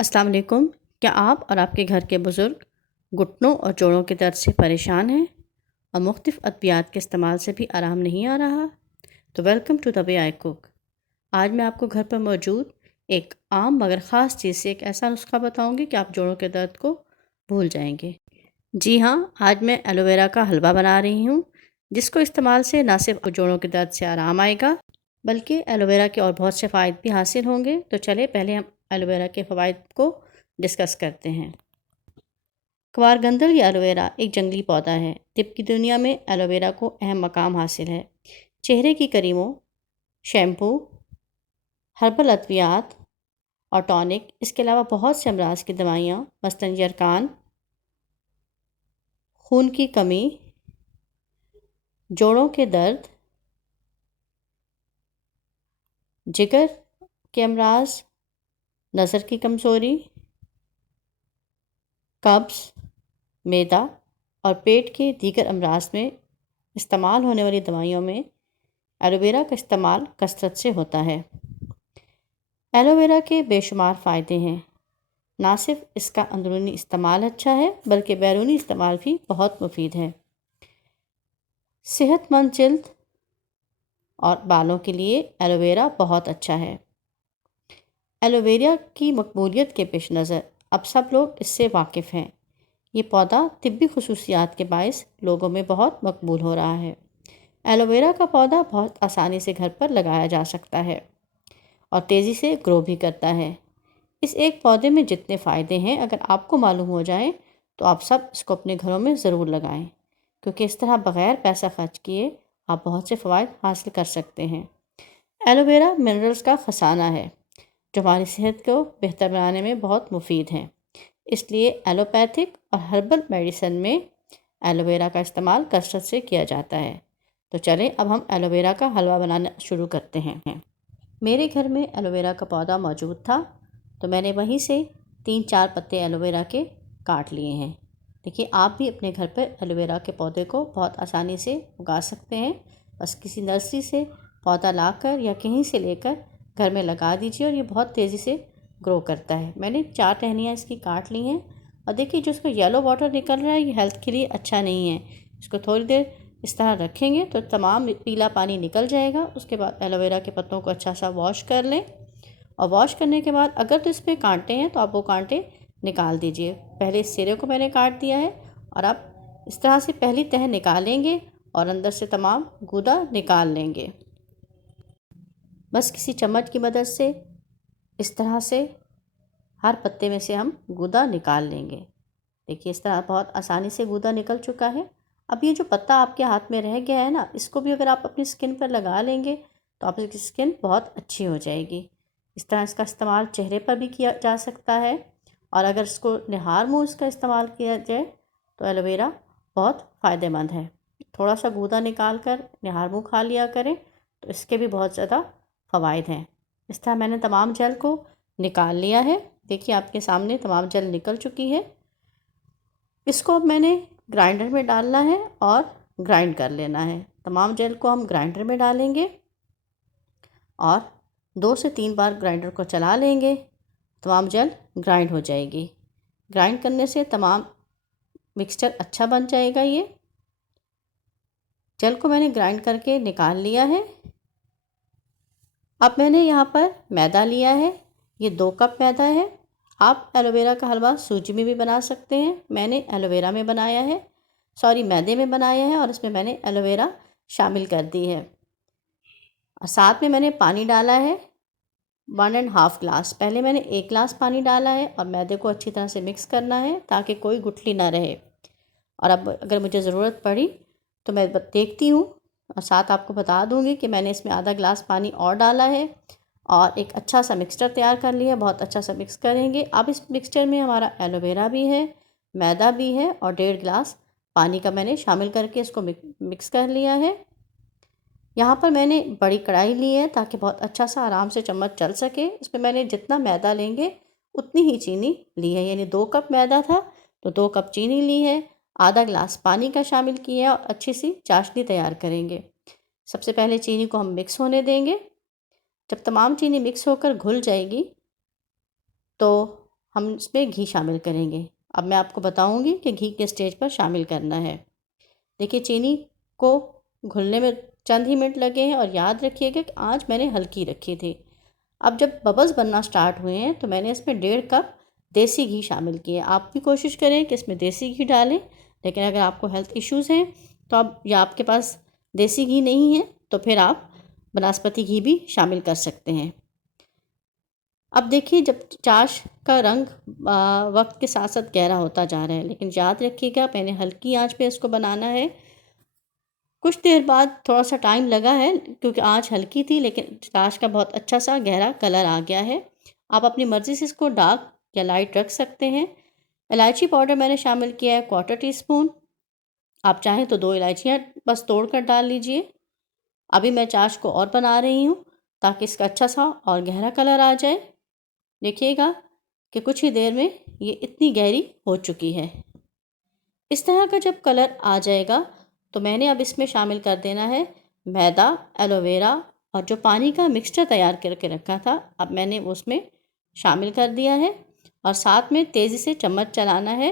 अस्सलाम वालेकुम। क्या आप और आपके घर के बुज़ुर्ग घुटनों और जोड़ों के दर्द से परेशान हैं और मुख्तलिफ़ अद्वियात के इस्तेमाल से भी आराम नहीं आ रहा? तो welcome to the way I cook. आज मैं आपको घर पर मौजूद एक आम मगर ख़ास चीज़ से एक ऐसा नुस्खा बताऊंगी कि आप जोड़ों के दर्द को भूल जाएंगे। जी हाँ, आज मैं एलोवेरा का हलवा बना रही हूँ, जिसको इस्तेमाल से ना सिर्फ जोड़ों के दर्द से आराम आएगा, बल्कि एलोवेरा के और बहुत से फ़ायदे भी हासिल होंगे। तो चलिए पहले हम एलोवेरा के फ़वाइद को डिस्कस करते हैं। क्वारगंदल या एलोवेरा एक जंगली पौधा है। तिब की दुनिया में एलोवेरा को अहम मकाम हासिल है। चेहरे की क्रीमों, शैम्पू, हर्बल अद्वियात और टॉनिक, इसके अलावा बहुत से अमराज की दवाइयाँ मसलन यरकान, खून की कमी, जोड़ों के दर्द, जिगर के अमराज, नज़र की कमज़ोरी, कब्ज़, मैदा और पेट के दीगर अमराज में इस्तेमाल होने वाली दवाइयों में एलोवेरा का इस्तेमाल कसरत से होता है। एलोवेरा के बेशुमार फ़ायदे हैं। ना सिर्फ इसका अंदरूनी इस्तेमाल अच्छा है, बल्कि बैरूनी इस्तेमाल भी बहुत मुफीद है। सेहतमंद जिल्द और बालों के लिए एलोवेरा बहुत अच्छा है। एलोवेरा की मकबूलियत के पेश नज़र अब सब लोग इससे वाकिफ़ हैं। ये पौधा तिब्बी खुसूसियात के बायस लोगों में बहुत मकबूल हो रहा है। एलोवेरा का पौधा बहुत आसानी से घर पर लगाया जा सकता है और तेज़ी से ग्रो भी करता है। इस एक पौधे में जितने फ़ायदे हैं, अगर आपको मालूम हो जाएं तो आप सब इसको अपने घरों में ज़रूर लगाएं, क्योंकि इस तरह बग़ैर पैसा खर्च किए आप बहुत से फ़वाइद हासिल कर सकते हैं। एलोवेरा मिनरल्स का ख़जाना है, जो हमारी सेहत को बेहतर बनाने में बहुत मुफीद हैं। इसलिए एलोपैथिक और हर्बल मेडिसिन में एलोवेरा का इस्तेमाल कसरत से किया जाता है। तो चलें अब हम एलोवेरा का हलवा बनाना शुरू करते हैं। मेरे घर में एलोवेरा का पौधा मौजूद था, तो मैंने वहीं से 3-4 पत्ते एलोवेरा के काट लिए हैं। देखिए, आप भी अपने घर पर एलोवेरा के पौधे को बहुत आसानी से उगा सकते हैं। बस किसी नर्सरी से पौधा लाकर या कहीं से लेकर घर में लगा दीजिए और ये बहुत तेज़ी से ग्रो करता है। मैंने 4 टहनियाँ इसकी काट ली हैं और देखिए, जो इसका येलो वाटर निकल रहा है, ये हेल्थ के लिए अच्छा नहीं है। इसको थोड़ी देर इस तरह रखेंगे तो तमाम पीला पानी निकल जाएगा। उसके बाद एलोवेरा के पत्तों को अच्छा सा वॉश कर लें और वॉश करने के बाद अगर तो इस पर कांटे हैं तो आप वो कांटे निकाल दीजिए। पहले इस सिरे को मैंने काट दिया है और आप इस तरह से पहली तह निकालेंगे और अंदर से तमाम गूदा निकाल लेंगे। बस किसी चम्मच की मदद से इस तरह से हर पत्ते में से हम गूदा निकाल लेंगे। देखिए, इस तरह बहुत आसानी से गूदा निकल चुका है। अब ये जो पत्ता आपके हाथ में रह गया है ना, इसको भी अगर आप अपनी स्किन पर लगा लेंगे तो आपकी स्किन बहुत अच्छी हो जाएगी। इस तरह इसका इस्तेमाल चेहरे पर भी किया जा सकता है और अगर इसको निहार मुँह इसका इस्तेमाल किया जाए तो एलोवेरा बहुत फ़ायदेमंद है। थोड़ा सा गूदा निकाल कर निहार मुँह खा लिया करें तो इसके भी बहुत ज़्यादा फ़वाइद हैं। इस तरह मैंने तमाम जेल को निकाल लिया है। देखिए, आपके सामने तमाम जेल निकल चुकी है। इसको अब मैंने ग्राइंडर में डालना है और ग्राइंड कर लेना है। तमाम जेल को हम ग्राइंडर में डालेंगे और 2 से 3 बार ग्राइंडर को चला लेंगे। तमाम जेल ग्राइंड हो जाएगी। ग्राइंड करने से तमाम मिक्सचर अच्छा बन जाएगा। ये जेल को मैंने ग्राइंड करके निकाल लिया है। अब मैंने यहाँ पर मैदा लिया है। ये 2 कप मैदा है। आप एलोवेरा का हलवा सूजी में भी बना सकते हैं। मैंने एलोवेरा में बनाया है, मैदे में बनाया है और इसमें मैंने एलोवेरा शामिल कर दी है। और साथ में मैंने पानी डाला है 1.5 ग्लास। पहले मैंने 1 ग्लास पानी डाला है और मैदे को अच्छी तरह से मिक्स करना है ताकि कोई गुठली ना रहे। और अब अगर मुझे ज़रूरत पड़ी तो मैं देखती हूँ और साथ आपको बता दूँगी कि मैंने इसमें आधा ग्लास पानी और डाला है और एक अच्छा सा मिक्सचर तैयार कर लिया। बहुत अच्छा सा मिक्स करेंगे। अब इस मिक्सचर में हमारा एलोवेरा भी है, मैदा भी है और 1.5 ग्लास पानी का मैंने शामिल करके इसको मिक्स कर लिया है। यहाँ पर मैंने बड़ी कढ़ाई ली है ताकि बहुत अच्छा सा आराम से चम्मच चल सके। इसमें मैंने जितना मैदा लेंगे उतनी ही चीनी ली है, यानी 2 कप मैदा था तो 2 कप चीनी ली है। आधा ग्लास पानी का शामिल किया और अच्छी सी चाशनी तैयार करेंगे। सबसे पहले चीनी को हम मिक्स होने देंगे। जब तमाम चीनी मिक्स होकर घुल जाएगी तो हम इसमें घी शामिल करेंगे। अब मैं आपको बताऊंगी कि घी किस स्टेज पर शामिल करना है। देखिए, चीनी को घुलने में चंद ही मिनट लगे हैं और याद रखिएगा कि आँच मैंने हल्की रखी थी। अब जब बबल्स बनना स्टार्ट हुए हैं तो मैंने इसमें 1.5 कप देसी घी शामिल किए। आप भी कोशिश करें कि इसमें देसी घी डालें, लेकिन अगर आपको हेल्थ इश्यूज़ हैं तो आप, या आपके पास देसी घी नहीं है, तो फिर आप वनस्पति घी भी शामिल कर सकते हैं। अब देखिए, जब चाश का रंग वक्त के साथ साथ गहरा होता जा रहा है, लेकिन याद रखिएगा मैंने हल्की आंच पे इसको बनाना है। कुछ देर बाद थोड़ा सा टाइम लगा है क्योंकि आंच हल्की थी, लेकिन चाश का बहुत अच्छा सा गहरा कलर आ गया है। आप अपनी मर्ज़ी से इसको डार्क या लाइट रख सकते हैं। इलायची पाउडर मैंने शामिल किया है 1/4 टीस्पून। आप चाहें तो 2 इलायचियाँ बस तोड़ कर डाल लीजिए। अभी मैं चाश को और बना रही हूँ ताकि इसका अच्छा सा और गहरा कलर आ जाए। देखिएगा कि कुछ ही देर में ये इतनी गहरी हो चुकी है। इस तरह का जब कलर आ जाएगा तो मैंने अब इसमें शामिल कर देना है मैदा, एलोवेरा और जो पानी का मिक्सचर तैयार करके रखा था, अब मैंने उसमें शामिल कर दिया है और साथ में तेज़ी से चम्मच चलाना है।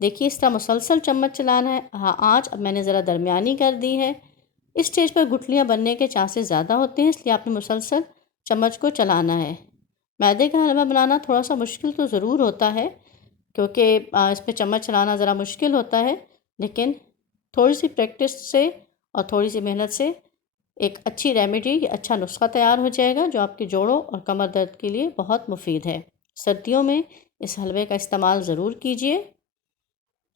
देखिए, इस तरह मुसलसल चम्मच चलाना है। हाँ, आँच अब मैंने ज़रा दरमियानी कर दी है। इस स्टेज पर गुठलियाँ बनने के चांसेस ज़्यादा होते हैं, इसलिए आपने मुसलसल चम्मच को चलाना है। मैदे का हलवा बनाना थोड़ा सा मुश्किल तो ज़रूर होता है क्योंकि इस पे चम्मच चलाना ज़रा मुश्किल होता है, लेकिन थोड़ी सी प्रैक्टिस से और थोड़ी सी मेहनत से एक अच्छी रेमेडी, अच्छा नुस्खा तैयार हो जाएगा जो आपके जोड़ों और कमर दर्द के लिए बहुत मुफीद है। सर्दियों में इस हलवे का इस्तेमाल ज़रूर कीजिए।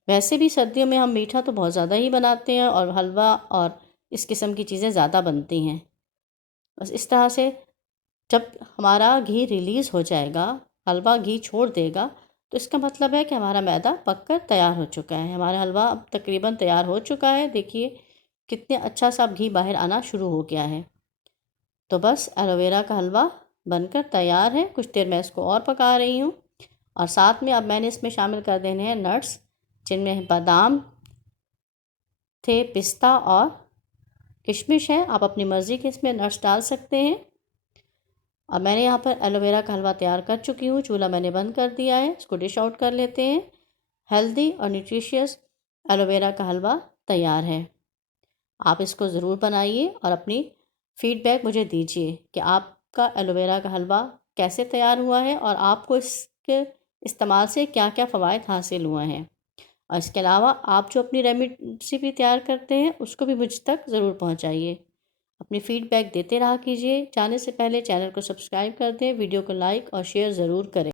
वैसे भी सर्दियों में हम मीठा तो बहुत ज़्यादा ही बनाते हैं और हलवा और इस किस्म की चीज़ें ज़्यादा बनती हैं। बस इस तरह से जब हमारा घी रिलीज़ हो जाएगा, हलवा घी छोड़ देगा, तो इसका मतलब है कि हमारा मैदा पककर तैयार हो चुका है। हमारा हलवा अब तकरीबन तैयार हो चुका है। देखिए कितने अच्छा सा अब घी बाहर आना शुरू हो गया है। तो बस एलोवेरा का हलवा बनकर तैयार है। कुछ देर मैं इसको और पका रही हूँ और साथ में अब मैंने इसमें शामिल कर देने हैं नट्स, जिनमें बादाम थे, पिस्ता और किशमिश है। आप अपनी मर्ज़ी के इसमें नट्स डाल सकते हैं। अब मैंने यहाँ पर एलोवेरा का हलवा तैयार कर चुकी हूँ। चूल्हा मैंने बंद कर दिया है। इसको डिश आउट कर लेते हैं। हेल्दी और न्यूट्रिशियस एलोवेरा का हलवा तैयार है। आप इसको ज़रूर बनाइए और अपनी फ़ीडबैक मुझे दीजिए कि आपका एलोवेरा का हलवा कैसे तैयार हुआ है और आपको इसके इस्तेमाल से क्या क्या फ़वाइद हासिल हुए हैं। और इसके अलावा आप जो अपनी रेसिपी तैयार करते हैं उसको भी मुझ तक ज़रूर पहुँचाइए। अपनी फ़ीडबैक देते रहा कीजिए। जाने से पहले चैनल को सब्सक्राइब कर दें, वीडियो को लाइक और शेयर ज़रूर करें।